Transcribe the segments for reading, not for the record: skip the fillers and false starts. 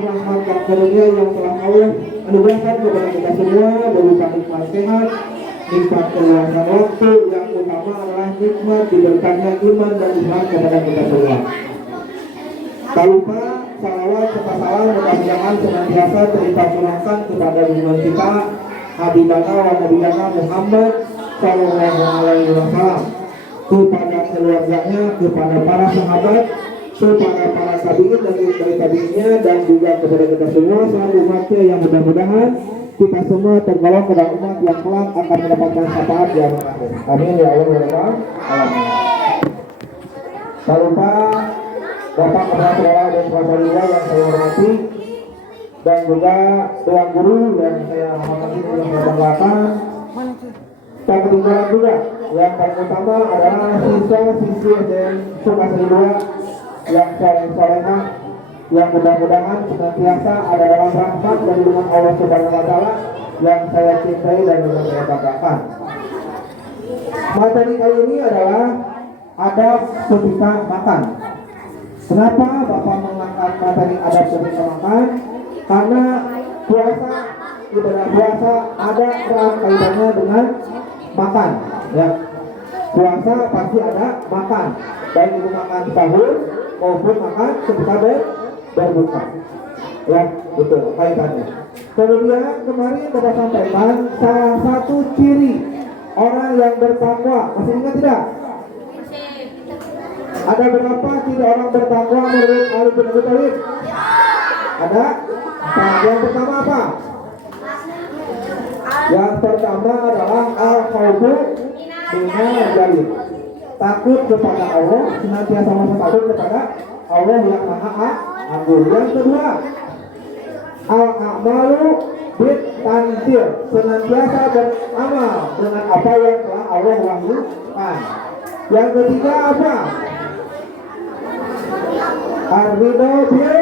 rahmat dan karunia yang telah Allah anugerahkan kepada kita semua berupa nikmat sehat, nikmat keluasan waktu, yang utama adalah nikmat diberkatnya iman dan Islam kepada kita semua. Tak lupa salawat serta salam mudah-mudahan senantiasa tercurahkan kepada junjungan kita Habibana wa Nabiyana Muhammad sallallahu alaihi wasallam, kepada keluarganya, kepada para sahabat, kepada para tabi'in dan dari tabi'innya, dan juga kepada kita semua selalu umatnya, yang mudah-mudahan kita semua tergolong pada umat yang kelak akan mendapatkan syafaat di akhir. Amin ya Allah ya Rabbal alamin. Tak lupa Bapak Kepala Sekolah dan Swastika yang saya hormati, dan juga Tuan Guru yang saya hormati dan saya banggakan. Tak ketinggalan juga yang paling utama adalah siswa-siswi dan Sukasari 2 yang soleh-solehah, yang mudah-mudahan senantiasa ada dalam rahmat dan lindungan Allah Subhanahu wa Ta'ala yang saya cintai dan juga saya banggakan. Materi kali ini adalah adab ketika makan. Kenapa Bapak mengangkat materi adab ketika makan? Karena puasa, ibadah puasa ada erat kaitannya dengan makan, ya. Puasa pasti ada makan, baik itu makan sahur maupun makan ketika berbuka, ya, betul kaitannya. Kemudian kemarin Bapak sampaikan salah satu ciri orang yang bertakwa, masih ingat tidak? Ada berapa ciri orang bertakwa menurut Ali bin Abi Thalib? Ada? Nah, yang pertama apa? Yang pertama adalah al-khawfu minal jalil, takut kepada Allah, senantiasa takut kepada Allah yang Maha Agung. Yang kedua, al-a'malu bit-tanzil, senantiasa beramal dengan apa yang telah Allah wahyukan. Yang ketiga apa? Ar-ridho bil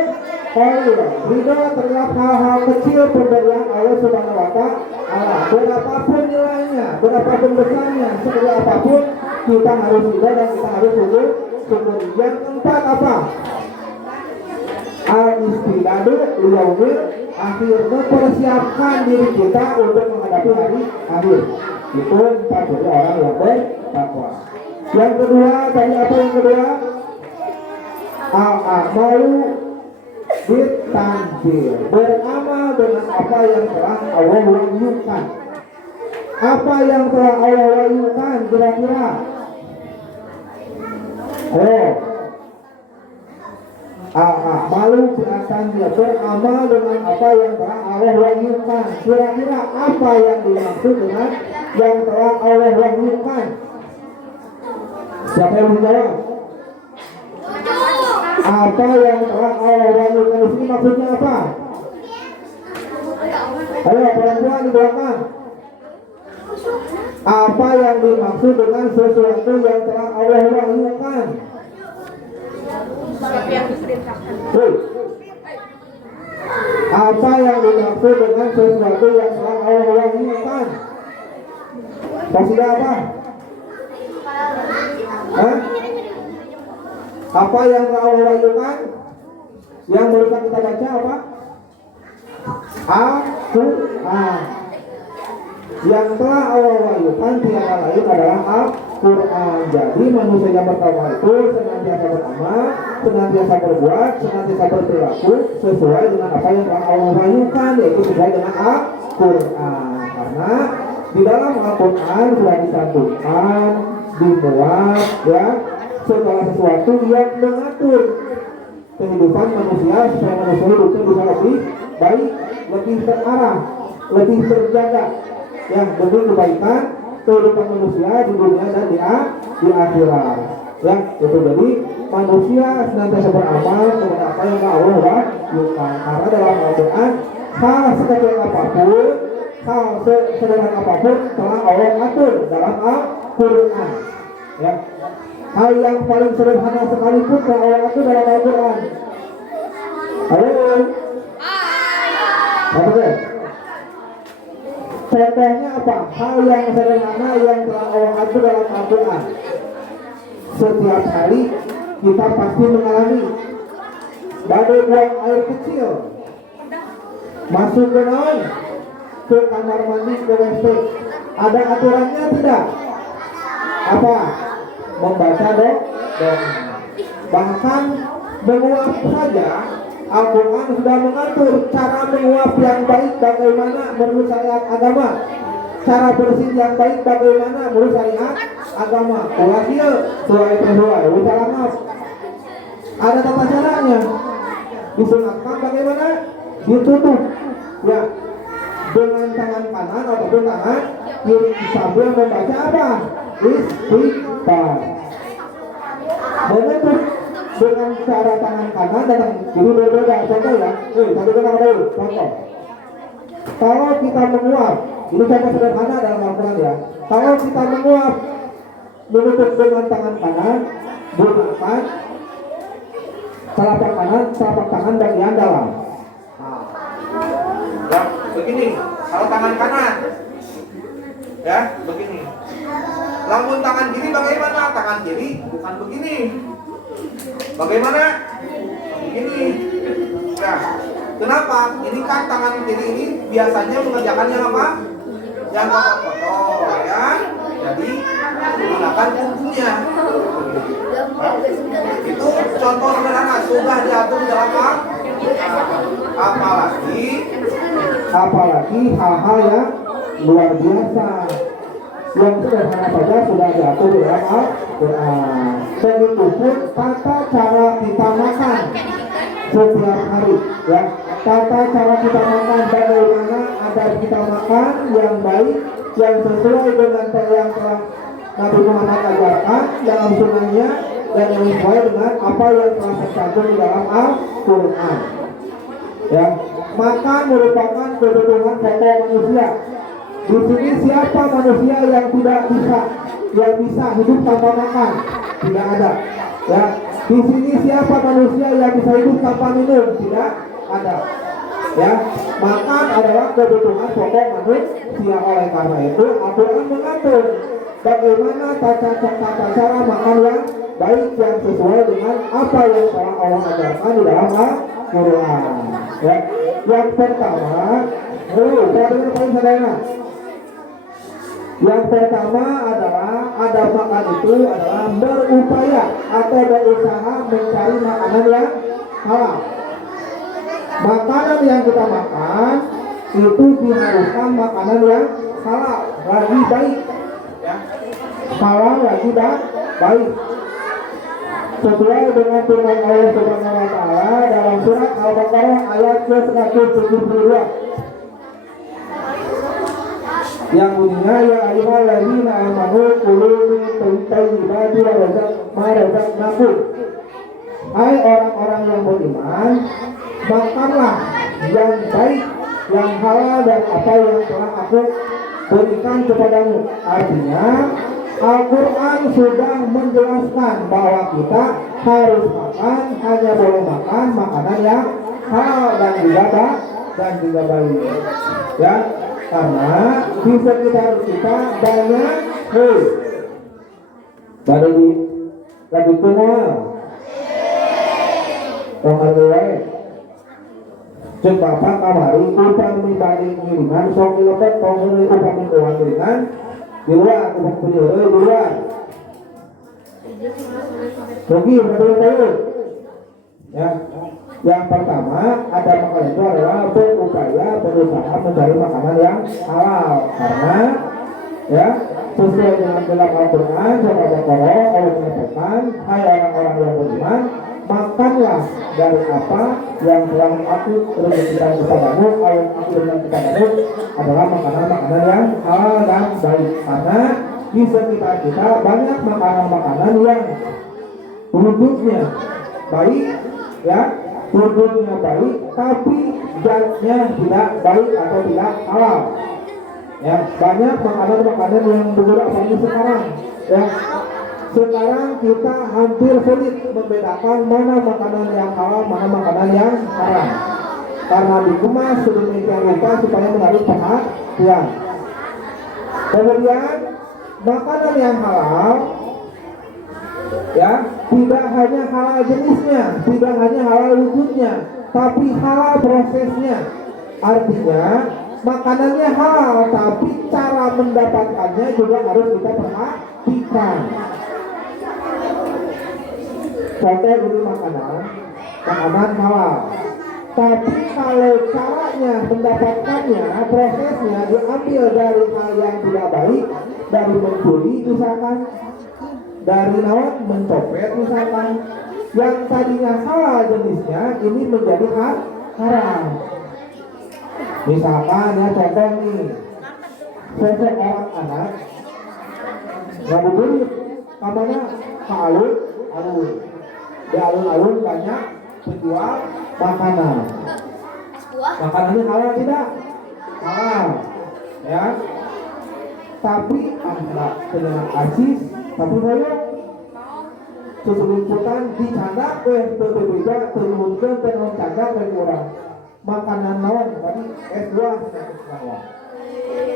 qalil, ridho terhadap hal-hal kecil pemberian Allah Subhanahu wa Ta'ala, berapapun nilainya, berapapun besarnya, seperti apapun kita harus ridho dan kita harus syukur. Yang keempat apa? Al-istidadu liyaumil akhir, mempersiapkan diri kita untuk menghadapi hari akhir. Itu empat dari orang yang bertakwa. Yang kedua, tadi apa yang kedua? Al-a'malu bit-tanzil, beramal dengan apa yang telah Allah wahyukan. Apa yang telah Allah wahyukan kira-kira? Al-a'malu bit-tanzil, beramal dengan apa yang telah Allah wahyukan. Kira-kira apa yang dimaksud dengan yang telah Allah wahyukan? Siapa yang menjawab? Apa yang telah Allah wahyukan di sini maksudnya apa? Ayo perempuan di belakang. Apa yang dimaksud dengan sesuatu yang telah Allah wahyukan? Apa yang dimaksud dengan sesuatu yang telah Allah wahyukan? Maksudnya apa? Hah? Apa yang telah Allah wahyukan? Yang barusan kita baca apa? Al-Quran. Yang telah Allah wahyukan tiada lain adalah Al-Quran. Jadi manusia yang pertama itu senantiasa beramal, senantiasa berbuat, senantiasa berperilaku sesuai dengan apa yang telah Allah wahyukan, yaitu sesuai dengan Al-Quran. Karena di dalam Al-Quran sudah dicantumkan, dimuat, ya, segala sesuatu yang mengatur kehidupan manusia supaya manusia hidupnya bisa lebih baik, lebih terarah, lebih terjaga, yang demi kebaikan kehidupan manusia di dunia dan di akhirat. Ya, itu jadi manusia senantiasa beramal kepada apa yang Allah wahyukan. Karena dalam Al-Quran hal sekecil apapun, hal sederhana apapun telah Allah atur dalam Al-Quran. Ya. Hal yang paling sederhana sekalipun telah Allah atur dalam Al-Quran. Halo. Apa deh? Contohnya apa? Hal yang sederhana yang telah Allah atur dalam Al-Quran. Setiap hari kita pasti mengalami badai buang air kecil, Masuk ke naon? Ke kamar mandi, ke WC. Ada aturannya tidak? Apa? Membaca doa. Bahkan menguap saja Al-Quran sudah mengatur cara menguap yang baik bagaimana menurut syariat agama. Cara bersih yang baik bagaimana menurut syariat agama. Ulah dia sesuai usaha. Ada tata caranya. Disunatkan bagaimana? Ditutup ya dengan tangan kanan ataupun tangan kiri sambil membaca apa? Istighfar. Menutup dengan cara tangan kanan dan tangan kiri berbeda. Contoh ya, satu dengar dulu. Contoh. Kalau kita menguap, ini contoh sederhana dalam Al-Quran ya. Kalau kita menguap, menutup dengan tangan kanan, gunakan telapak kanan, telapak tangan bagian dalam. Ya, begini. Kalau tangan kanan, ya, begini. Lamun tangan kiri bagaimana? Tangan kiri bukan begini. Bagaimana? Begini. Nah, kenapa? Ini kan tangan kiri ini biasanya mengerjakan yang apa? Yang kotor-kotor, ya. Jadi gunakan punggungnya. Nah, itu contoh sederhana sudah diatur dalam apalagi hal-hal yang luar biasa. Yang sederhana saja sudah diatur dalam Al-Quran. Begitupun tata cara kita makan setiap hari, ya. Tata cara kita makan bagaimana agar kita makan yang baik, yang sesuai dengan yang telah Nabi Muhammad ajarkan dalam sunnahnya dan yang sesuai dengan apa yang telah tercantum di dalam Al-Quran. Ya, makan merupakan kebutuhan pokok manusia. Di sini siapa manusia yang tidak bisa hidup tanpa makan? Tidak ada. Ya, di sini siapa manusia yang bisa hidup tanpa minum? Tidak ada. Ya, makan adalah kebutuhan pokok manusia. Oleh karena itu, Al-Quran mengatur bagaimana tata cara makan yang baik yang sesuai dengan apa yang telah Allah ajarkan di dalam Al-Quran. Ya, yang pertama, paling sederhana. Yang pertama adalah ada makan itu adalah berupaya atau berusaha mencari makanan yang halal. Makanan yang kita makan itu diharuskan makanan yang halal, lagi baik, ya. Halal lagi baik. Sesuai dengan firman Allah Subhanahu wa taala dalam surat Al-Baqarah ayat ke-172. Yang bunyinya ya ayyuhalladzina amanu kulu min thayyibati ma razaqnakum. Hai orang-orang yang beriman, makanlah yang baik, yang halal dan apa yang telah aku berikan kepadamu. Artinya Al-Quran sudah menjelaskan bahwa kita harus makan, hanya boleh makan makanan yang halal dan juga baik. Ya, karena di sekitar kita banyak pada di lagi semua kamar gue cek bapak kamari upah mibadi kiriman sok dilepet tongol upah mingguan kiriman di luar upah penjara di luar lagi berdua ya. Yang pertama ada makanan itu adalah berupaya berusaha mencari makanan yang halal, karena ya sesuai dengan dalam Al-Quran surah Al-Baqarah Allah menyatakan, hai orang-orang yang beriman, makanlah dari apa yang telah aku berikan kepadamu. Yang aku berikan kepadamu adalah makanan-makanan yang halal dan baik, karena di sekitar kita banyak makanan-makanan yang wujudnya baik, ya, wujudnya baik tapi zatnya tidak baik atau tidak halal. Ya, banyak makanan-makanan yang bergerak apalagi sekarang. Ya, sekarang kita hampir sulit membedakan mana makanan yang halal, mana makanan yang haram, karena dikemas sedemikian rupa supaya menarik perhatian. Kemudian makanan yang halal, ya, tidak hanya halal jenisnya, tidak hanya halal wujudnya, tapi halal prosesnya. Artinya makanannya halal, tapi cara mendapatkannya juga harus kita perhatikan. Contoh ini makanan halal. Tapi kalau caranya mendapatkannya, prosesnya diambil dari hal yang tidak baik, dari mencuri misalkan, dari mencopet misalkan, yang tadinya halal jenisnya ini menjadi haram. Misalkan ya contoh nih, seseorang anak ngabuburit, kamana ke alun-alun, di alun-alun banyak penjual makanan. Makanannya halal tidak? Halal, ya. Tapi enggak dengan asis, tapi banyak seselumputan dicanda berbeda terunggul dengan canda dan orang makanan naon tadi es buah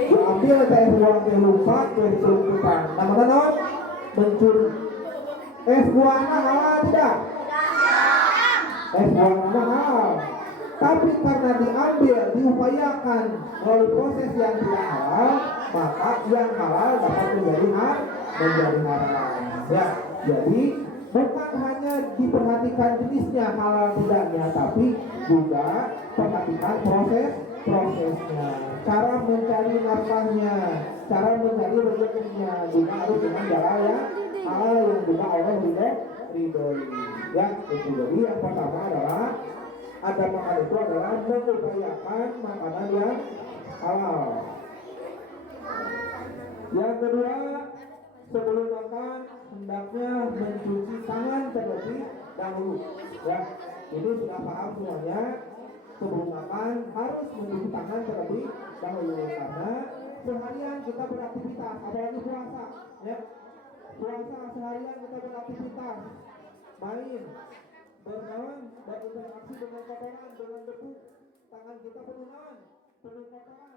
diambil teh buah teh lupa teh selumputan namanya naon mencuri. Es buahnya halal tidak? Es buahnya halal, tapi karena diambil diupayakan melalui proses yang tidak halal, maka yang halal dapat menjadi haram ya. Jadi bukan hanya diperhatikan jenisnya halal tidaknya, tapi juga perhatikan prosesnya, cara mencari nafkahnya, cara mencari rezekinya juga harus dengan jalan yang halal yang juga Allah ridhoi. Ya, itu jadi yang pertama adalah ada makan itu adalah mengupayakan makanan yang halal. Yang kedua, sebelum makan hendaknya mencuci tangan terlebih dahulu. Ya, ini sudah paham semuanya. Sebelum makan harus mencuci tangan terlebih dahulu karena seharian kita beraktivitas, apalagi puasa, ya. Puasa seharian kita beraktivitas, main, bermain, berinteraksi dengan kotoran, dengan debu, tangan kita penuh kotoran.